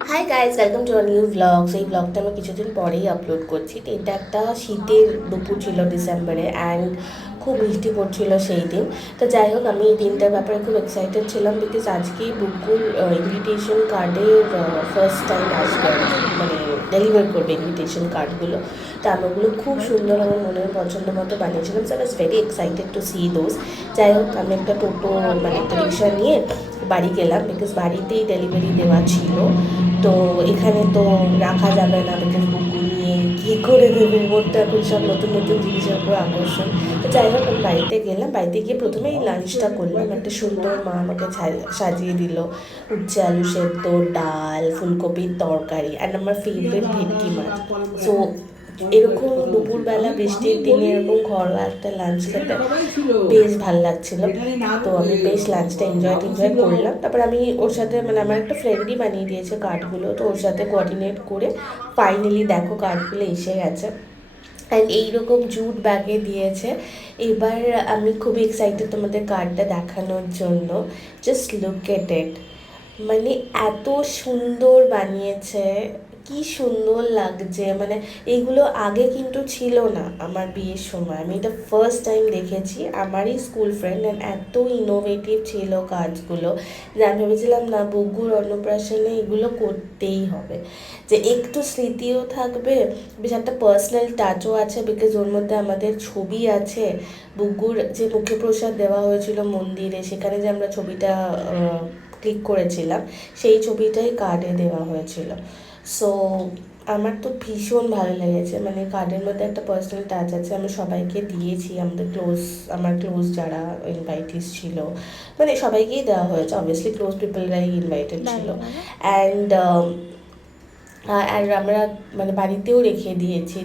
Hi guys, welcome to a new blog. এই ব্লগটা আমি কিছুদিন পরেই আপলোড করছি। তো এটা একটা শীতের দুপুর ছিল ডিসেম্বরে, অ্যান্ড খুব বৃষ্টি পড়ছিল সেই দিন। তো যাই হোক, আমি এই দিনটার ব্যাপারে খুব এক্সাইটেড ছিলাম, বিকজ আজকেই বুকুর ইনভিটেশন কার্ডের ফার্স্ট টাইম আসবে আর কি, মানে ডেলিভার করবে ইনভিটেশন কার্ডগুলো। তো আমি ওগুলো খুব সুন্দর আমার মনের পছন্দ মতো বানিয়েছিলাম। So I was very excited to see those. যাই হোক, আমি একটা টোটো মানে একটা রিক্সা নিয়ে বাড়ি গেলাম, বিকজ বাড়িতেই ডেলিভারি দেওয়া ছিল। তো এখানে তো রাখা যাবে না, বিকজ বুকু নিয়ে কী করে দেবে, ওর তো এখন সব নতুন নতুন জিনিসের উপর আকর্ষণ। তো যাই হোক, আমি বাড়িতে গেলাম। বাড়িতে গিয়ে প্রথমেই লাঞ্চটা করলাম, একটা সুন্দর মা আমাকে সাজিয়ে দিল উচ্ছে আলু সেদ্ধ, ডাল, ফুলকপির তরকারি, অ্যান্ড আমার ফেভারিট ভেটকি মাছ। সো এরকম দুপুরবেলা বৃষ্টির দিনে এরকম ঘরোয়া একটা লাঞ্চ খেতে বেশ ভালো লাগছিল। তো আমি বেশ লাঞ্চটা এনজয় করলাম। তারপর আমি ওর সাথে, মানে আমার একটা ফ্রেন্ডই বানিয়ে দিয়েছে কার্ডগুলো, তো ওর সাথে কোঅর্ডিনেট করে ফাইনালি দেখো কার্ডগুলো এসে গেছে, অ্যান্ড এইরকম জুট ব্যাগে দিয়েছে। এবার আমি খুবই এক্সাইটেড তোমাদের কার্ডটা দেখানোর জন্য। জাস্ট লুক এট ইট, মানে এত সুন্দর বানিয়েছে, কি সুন্দর লাগছে। মানে এইগুলো আগে কিন্তু ছিল না আমার বিয়ের সময়, আমি এটা ফার্স্ট টাইম দেখেছি। আমারই স্কুল ফ্রেন্ড, অ্যান্ড এত ইনোভেটিভ ছিল কাজগুলো যে আমি ভেবেছিলাম না, বুগুর অন্নপ্রাশনে এগুলো করতেই হবে, যে একটু স্মৃতিও থাকবে, বেশ একটা পার্সোনাল টাচও আছে, বিকজ ওর মধ্যে আমাদের ছবি আছে। বুগুর যে মুখে প্রসাদ দেওয়া হয়েছিল মন্দিরে, সেখানে যে আমরা ছবিটা ক্লিক করেছিলাম, সেই ছবিটাই কার্ডে দেওয়া হয়েছিল। সো আমার তো ভীষণ ভালো লেগেছে, মানে কার্ডের মধ্যে একটা পার্সোনাল টাচ আছে। আমি সবাইকে দিয়েছি, আমার ক্লোজ যারা ইনভাইটিস ছিল, মানে সবাইকেই দেওয়া হয়েছে, অবভিয়াসলি ক্লোজ পিপলরাই ইনভাইটেড ছিল। অ্যান্ড আর আমরা মানে বাড়িতেও রেখে দিয়েছি,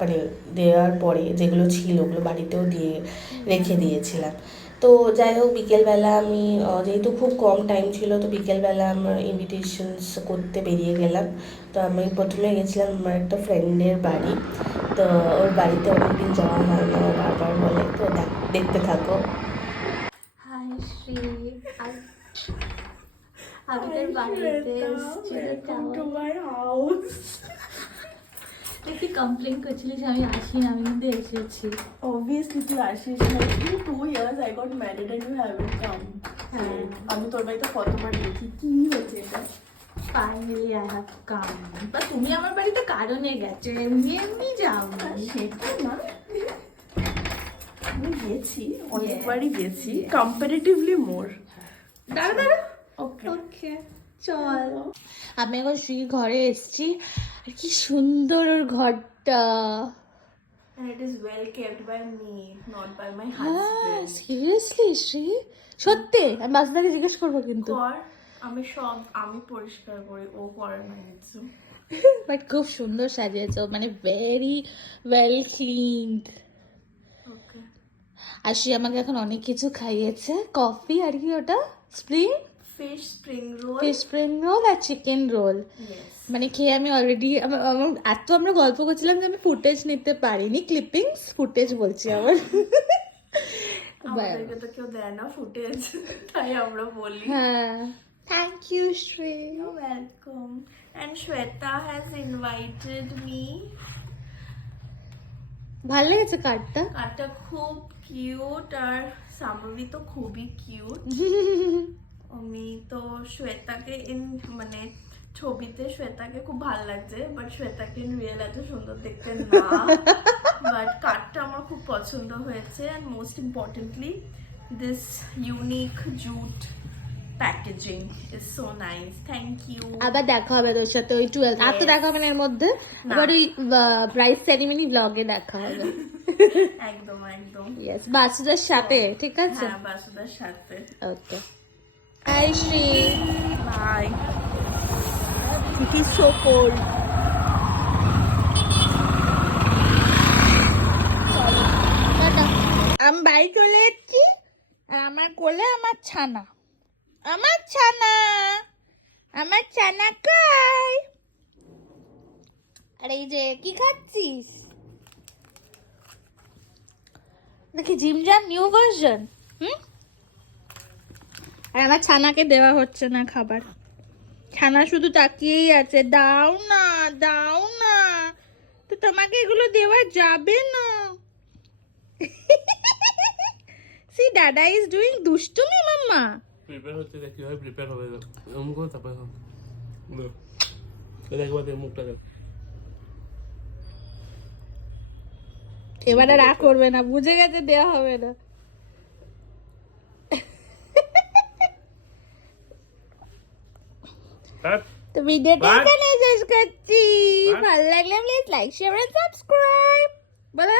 মানে দেওয়ার পরে যেগুলো ছিল ওগুলো বাড়িতেও রেখে দিয়েছিলাম। তো যাই হোক, বিকেলবেলা আমি যেহেতু খুব কম টাইম ছিল, তো বিকেলবেলা আমার ইনভিটেশনস করতে বেরিয়ে গেলাম। তো আমি প্রথমে গেছিলাম আমার একটা ফ্রেন্ডের বাড়ি। তো ওর বাড়িতে অনেকদিন যাওয়া হয় না, ও বারবার বলে, তো দেখতে থাকো। হাই শ্রী, আজ আমি তোর বাড়িতে এসেছি একটু কমপ্লেন করছিলি যে আমি আসি না, আমি কিন্তু এসেছি। Obviously, তুই আসিস না। It's been 2 years I got married and you haven't come. হ্যাঁ, আমি তোর বাড়িতে কতবার গেছি, কি হয়েছে এটা? Finally I have come. বা তুমি আমার বাড়িতে কারণে গেছো, এমনি এমনি যাও না। সেটা না, আমি গেছি, অনেকবারই গেছি, কম্পারেটিভলি মোর। দাঁড়া দাঁড়া, ওকে ওকে চল। আমি এখন শ্রীর ঘরে এসেছি, আর কি সুন্দর ওর ঘরটা। and it is well kept by me, not by my হ্যাঁ, husband. সিরিয়াসলি শ্রী, সত্যি আমি বাসদাকে জিজ্ঞেস করবো কিন্তু। কর, আমি পরিষ্কার করি, ও করে না কিছু। বাট খুব সুন্দর সাজিয়েছো, মানে ভেরি ওয়েল ক্লিনড। ওকে, আর সে আমাকে এখন অনেক কিছু খাইয়েছে, কফি আর কি ওটা spring fish spring roll. Fish spring roll আর চিকেন রোল। ইয়েস, মানে খেয়ে আমি অলরেডি এত আমরা গল্প করছিলাম যে আমি ফুটেজ নিতে পারিনি, ক্লিপিংস ফুটেজ বলছি আমার। আমাদেরকে তো কেউ দেয় না ফুটেজ, তাই আমরা বলি। হ্যাঁ, thank you Shri. You're welcome. And Shweta has invited me. ভালো লেগেছে কার্ডটা। কার্ডটা খুব কিউট, আর সামরি তো খুবই কিউট। আমি তো শ্বেতাকে মানে ছবিতে শ্বেতাকে খুব ভালো লাগছে, বাট শ্বেতাকে ইন রিয়েল এত সুন্দর দেখতে না। বাট কার্ডটা আমার খুব পছন্দ হয়েছে, and most importantly this unique jute packaging is so nice. Thank you. আবার দেখা হবে তোর সাথে ওই 12 আর তো দেখা হবে না এর মধ্যে, আবার ওই প্রাইজ সেরিমনি ব্লগে দেখা হবে। একদম একদম, ইয়েস, বাসুদার সাথে, ঠিক আছে। হ্যাঁ বাসুদার সাথে। Okay, hi Shri. Bye. It is so cold. আমি বাড়ি চলে এসেছি, আর আমার কোলে আমার ছানা, আমার ছানা, আমার ছানা কই। আর এই যে কি খাচ্ছিস, দেখি জিমজাম নিউ ভার্সন। আর আমার ছানাকে দেওয়া হচ্ছে না খাবার, ছানা শুধু তাকিয়েই আছে, দাও না দাও না, তো তোমাকে এগুলো দেওয়া যাবে না। সি দাদা ইজ ডুইং দুষ্টুমি মাম্মা। প্রিপেয়ার হচ্ছে দেখি হয় প্রিপেয়ার হবে অমুক তারপরে দেখবা দে মুখটা দেখ এবারে রাগ করবে না, বুঝে গেছে দেওয়া হবে না। তো ভিডিওটা Bye. এখানে শেষ করছি। Bye. ভালো লাগলে please like share and subscribe. বলো